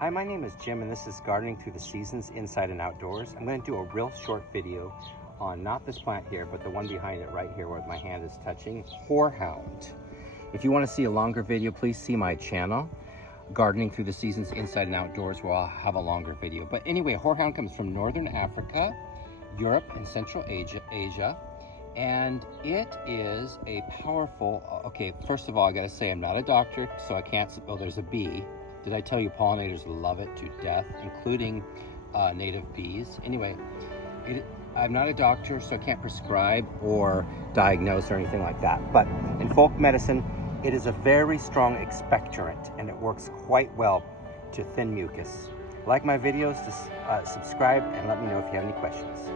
Hi, my name is Jim and this is Gardening Through the Seasons Inside and Outdoors. I'm going to do a real short video on not this plant here, but the one behind it right here where my hand is touching, horehound. If you want to see a longer video, please see my channel, Gardening Through the Seasons Inside and Outdoors, where I'll have a longer video. But anyway, horehound comes from Northern Africa, Europe, and Central Asia. And it is a powerful, okay, first of all, I gotta say I'm not a doctor, so I can't, oh, there's a bee. Did I tell you pollinators love it to death, including native bees? Anyway, I'm not a doctor, so I can't prescribe or diagnose or anything like that. But in folk medicine, it is a very strong expectorant, and it works quite well to thin mucus. Like my videos, subscribe and let me know if you have any questions.